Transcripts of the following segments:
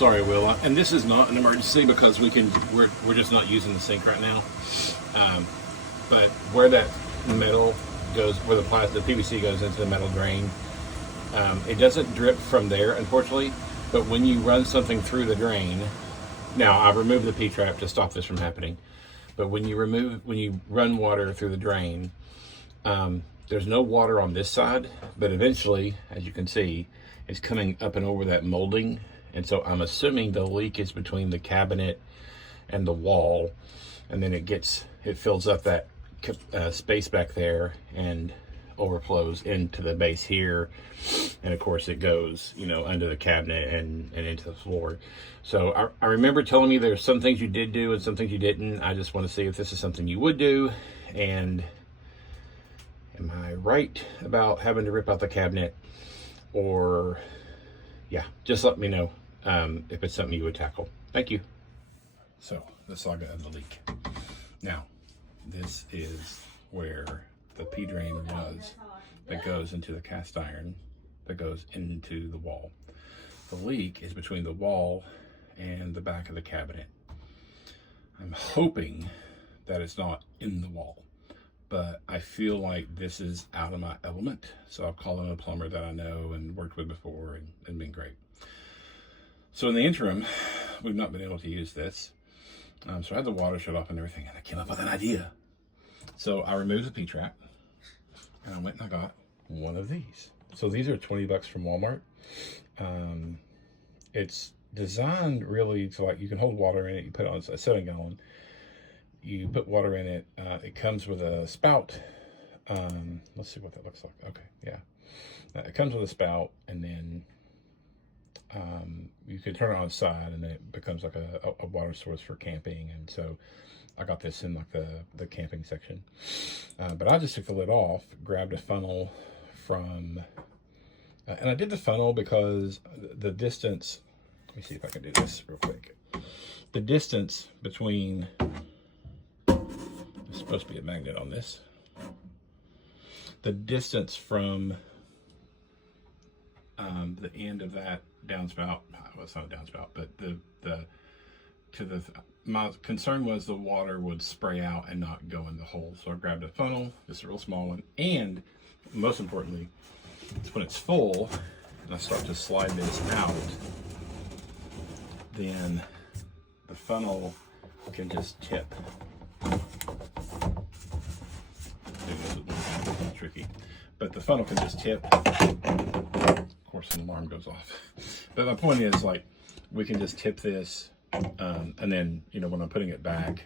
Sorry, Will. And this is not an emergency because we're just not using the sink right now. But where that metal goes, where the PVC goes into the metal drain, it doesn't drip from there, unfortunately. But when you run something through the drain, now I've removed the P-trap to stop this from happening. But when you run water through the drain, there's no water on this side, but eventually, as you can see, it's coming up and over that molding. And so I'm assuming the leak is between the cabinet and the wall, and then it fills up that space back there and overflows into the base here. And of course it goes, under the cabinet and into the floor. So I remember telling me there's some things you did do and some things you didn't. I just want to see if this is something you would do. And am I right about having to rip out the cabinet? Or, yeah, just let me know if it's something you would tackle. Thank you. So, the saga of the leak. Now, this is where the P drain was that goes into the cast iron that goes into the wall. The leak is between the wall and the back of the cabinet. I'm hoping that it's not in the wall, but I feel like this is out of my element. So I'll call in a plumber that I know and worked with before and been great. So in the interim, we've not been able to use this. So I had the water shut off and everything, and I came up with an idea. So I removed the P-trap, and I went and I got one of these. So these are $20 from Walmart. It's designed really to, you can hold water in it. You put it on a 7-gallon. You put water in it. It comes with a spout. Let's see what that looks like. Okay, yeah. It comes with a spout, and then you can turn it on its side, and then it becomes like a water source for camping. And so I got this in the camping section. But I just took the lid off, grabbed a funnel from, and I did the funnel because the distance, let me see if I can do this real quick. The distance between, there's supposed to be a magnet on this. The distance from the end of that downspout, well, it's not a downspout, but my concern was the water would spray out and not go in the hole. So I grabbed a funnel, just a real small one, and most importantly, it's when it's full and I start to slide this out, then the funnel can just tip. This is tricky, but the funnel can just tip. Of course, an alarm goes off. But my point is, we can just tip this, and then, when I'm putting it back,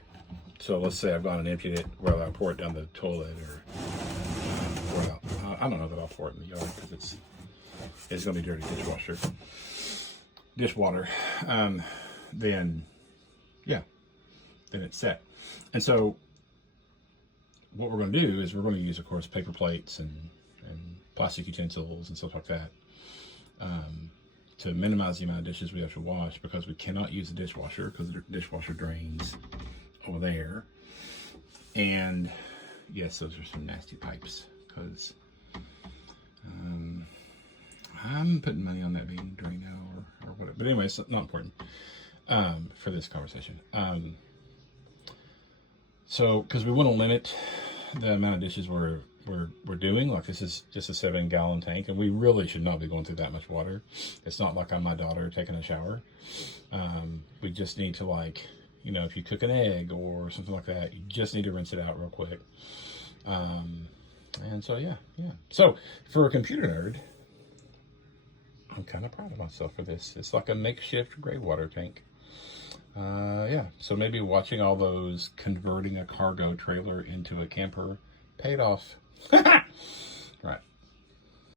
so let's say I've gone and emptied it, whether I pour it down the toilet or I don't know that I'll pour it in the yard because it's going to be dirty dishwater. Then it's set. And so what we're going to do is we're going to use, of course, paper plates and plastic utensils and stuff like that to minimize the amount of dishes we have to wash, because we cannot use the dishwasher because the dishwasher drains over there. And yes, those are some nasty pipes, because I'm putting money on that being drained out or whatever. But anyway, it's not important for this conversation. So, because we want to limit the amount of dishes we're doing, this is just a 7-gallon tank, and we really should not be going through that much water. It's not like I'm my daughter taking a shower. We just need to, if you cook an egg or something like that, you just need to rinse it out real quick. And so, yeah. So, for a computer nerd, I'm kind of proud of myself for this. It's like a makeshift gray water tank. So maybe watching all those converting a cargo trailer into a camper paid off. Right.